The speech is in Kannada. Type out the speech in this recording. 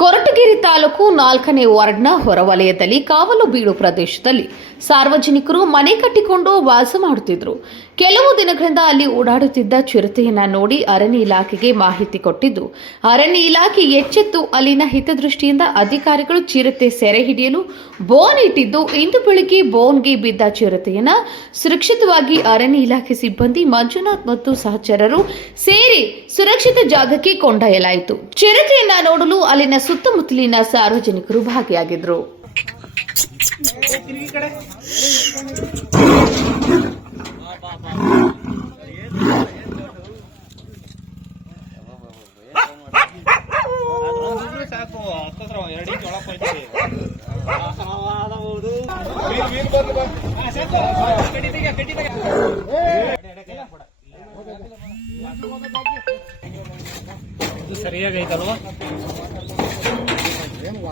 ಕೊರಟಗೆರೆ ತಾಲೂಕು ನಾಲ್ಕನೇ ವಾರ್ಡ್ನ ಹೊರವಲಯದಲ್ಲಿ ಕಾವಲು ಬೀಡು ಪ್ರದೇಶದಲ್ಲಿ ಸಾರ್ವಜನಿಕರು ಮನೆ ಕಟ್ಟಿಕೊಂಡು ವಾಸ ಮಾಡುತ್ತಿದ್ದರು. ಕೆಲವು ದಿನಗಳಿಂದ ಅಲ್ಲಿ ಓಡಾಡುತ್ತಿದ್ದ ಚಿರತೆಯನ್ನ ನೋಡಿ ಅರಣ್ಯ ಇಲಾಖೆಗೆ ಮಾಹಿತಿ ಕೊಟ್ಟಿದ್ದು, ಅರಣ್ಯ ಇಲಾಖೆ ಎಚ್ಚೆತ್ತು ಅಲ್ಲಿನ ಹಿತದೃಷ್ಟಿಯಿಂದ ಅಧಿಕಾರಿಗಳು ಚಿರತೆ ಸೆರೆ ಹಿಡಿಯಲು ಬೋನ್ ಇಟ್ಟಿದ್ದು, ಇಂದು ಬೆಳಿಗ್ಗೆ ಬೋನ್ಗೆ ಬಿದ್ದ ಚಿರತೆಯನ್ನ ಸುರಕ್ಷಿತವಾಗಿ ಅರಣ್ಯ ಇಲಾಖೆ ಸಿಬ್ಬಂದಿ ಮಂಜುನಾಥ್ ಮತ್ತು ಸಹಚರರು ಸೇರಿ ಸುರಕ್ಷಿತ ಜಾಗಕ್ಕೆ ಕೊಂಡೊಯ್ಯಲಾಯಿತು. ಚಿರತೆಯನ್ನ ನೋಡಲು ಅಲ್ಲಿನ ಸುತ್ತಮುತ್ತಲಿನ ಸಾರ್ವಜನಿಕರು ಸರಿಯಾಗಿ ಸರಿಯಾಗೈತಲ್ವಾ? Vamos lá.